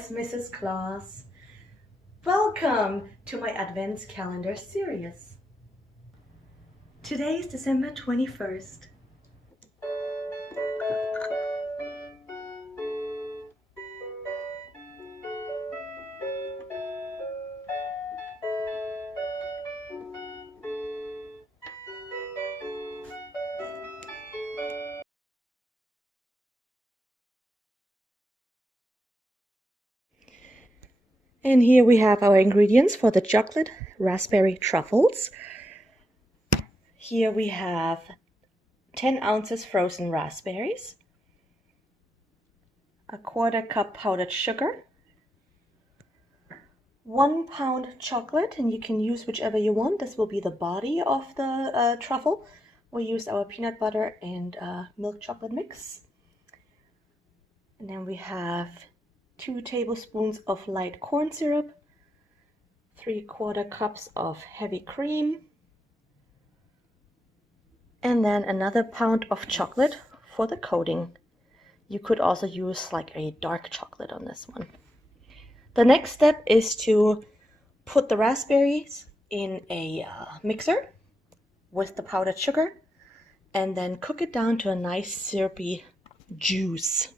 Yes, Mrs. Claus. Welcome to my Advents Calendar series. Today is December 21st. And here we have our ingredients for the chocolate raspberry truffles. Here we have 10 ounces frozen raspberries, a 1/4 cup powdered sugar, 1 pound chocolate, and you can use whichever you want. This will be the body of the truffle. We used our peanut butter and milk chocolate mix. And then we have 2 tablespoons of light corn syrup, 3/4 cups of heavy cream, and then another pound of chocolate for the coating. You could also use like a dark chocolate on this one. The next step is to put the raspberries in a mixer with the powdered sugar and then cook it down to a nice syrupy juice.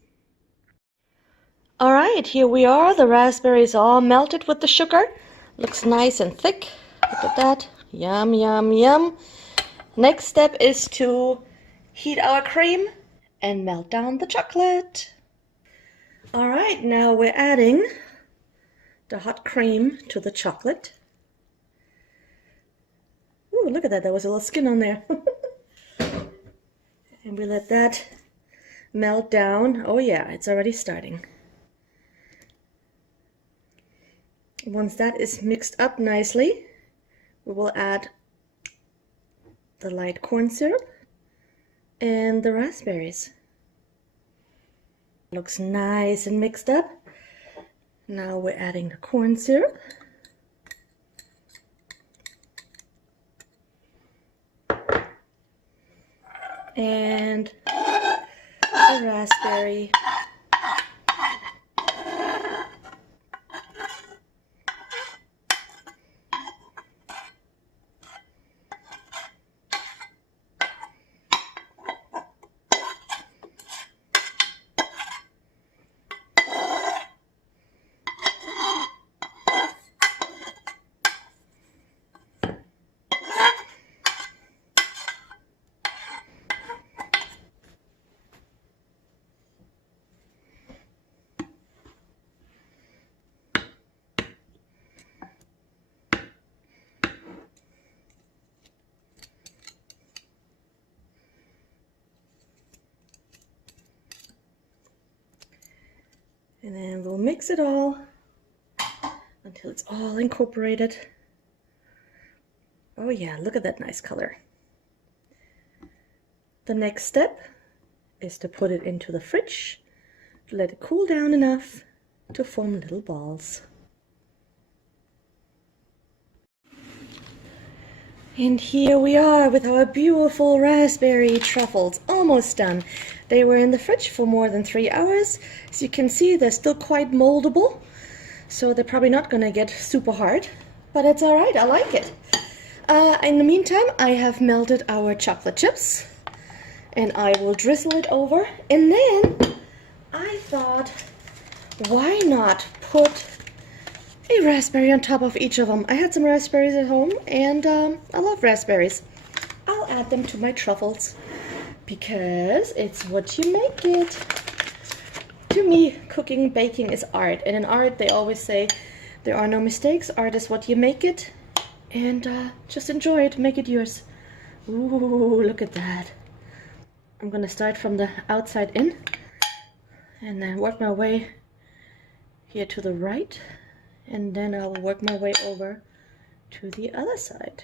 All right, here we are. The raspberries all melted with the sugar. Looks nice and thick. Look at that. Yum, yum, yum. Next step is to heat our cream and melt down the chocolate. All right, now we're adding the hot cream to the chocolate. Ooh, look at that. There was a little skin on there. And we let that melt down. Oh yeah, it's already starting. Once that is mixed up nicely, we will add the light corn syrup and the raspberries. Looks nice and mixed up. Now we're adding the corn syrup. And the raspberry. And then we'll mix it all until it's all incorporated. Oh yeah, look at that nice color. The next step is to put it into the fridge, let it cool down enough to form little balls. And here we are with our beautiful raspberry truffles, almost done. They were in the fridge for more than 3 hours. As you can see, they're still quite moldable, so they're probably not gonna get super hard, but it's all right, I like it. In the meantime, I have melted our chocolate chips, and I will drizzle it over, and then I thought, why not put a raspberry on top of each of them. I had some raspberries at home, and I love raspberries. I'll add them to my truffles because it's what you make it. To me, cooking, baking is art, and in art they always say there are no mistakes. Art is what you make it, and just enjoy it, make it yours. Ooh, look at that. I'm gonna start from the outside in and then work my way here to the right. And then I'll work my way over to the other side.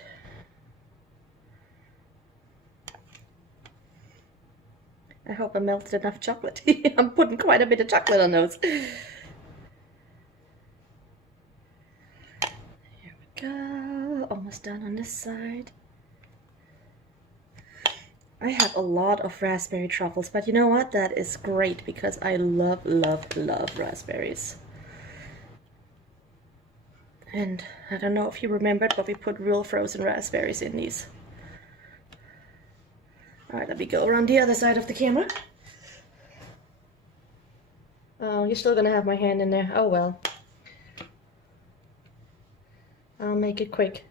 I hope I melted enough chocolate. I'm putting quite a bit of chocolate on those. Here we go. Almost done on this side. I have a lot of raspberry truffles, but you know what? That is great because I love, love, love raspberries. And I don't know if you remembered, but we put real frozen raspberries in these. All right, let me go around the other side of the camera. Oh, you're still gonna have my hand in there. Oh well. I'll make it quick.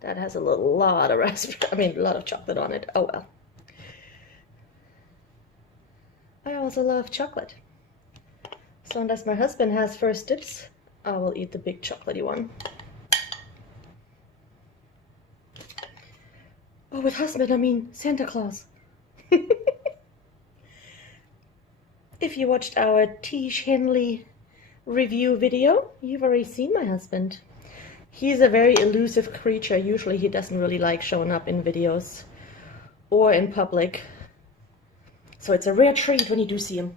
That has a lot of a lot of chocolate on it. Oh well. I also love chocolate. So unless my husband has first dips, I will eat the big chocolatey one. Oh, with husband, I mean Santa Claus. If you watched our Tish Henley review video, you've already seen my husband. He's a very elusive creature. Usually he doesn't really like showing up in videos or in public. So it's a rare treat when you do see him.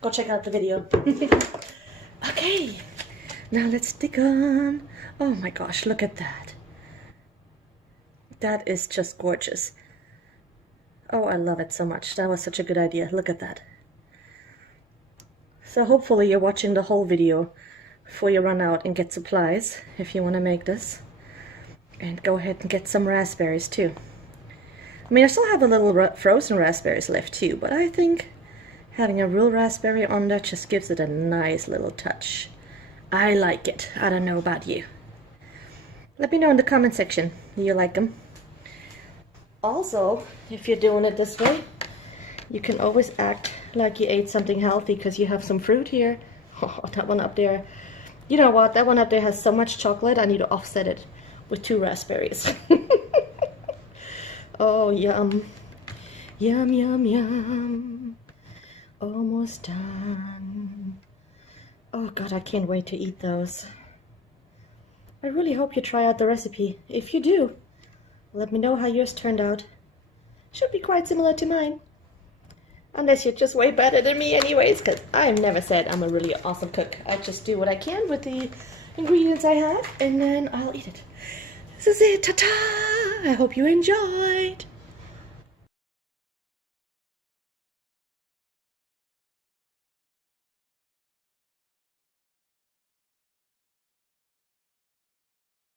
Go check out the video. Okay, now let's stick on. Oh my gosh, look at that. That is just gorgeous. Oh, I love it so much. That was such a good idea. Look at that. So hopefully you're watching the whole video before you run out and get supplies if you want to make this. And go ahead and get some raspberries too. I mean, I still have a little frozen raspberries left too, but I think having a real raspberry on there just gives it a nice little touch. I like it. I don't know about you. Let me know in the comment section. Do you like them? Also, if you're doing it this way, you can always act like you ate something healthy because you have some fruit here. Oh, that one up there. You know what? That one up there has so much chocolate, I need to offset it with 2 raspberries. Oh, yum. Yum, yum, yum. Almost done. Oh God, I can't wait to eat those. I really hope you try out the recipe. If you do, let me know how yours turned out. Should be quite similar to mine. Unless you're just way better than me anyways, because I've never said I'm a really awesome cook. I just do what I can with the ingredients I have, and then I'll eat it. This is it. Ta-ta! I hope you enjoyed.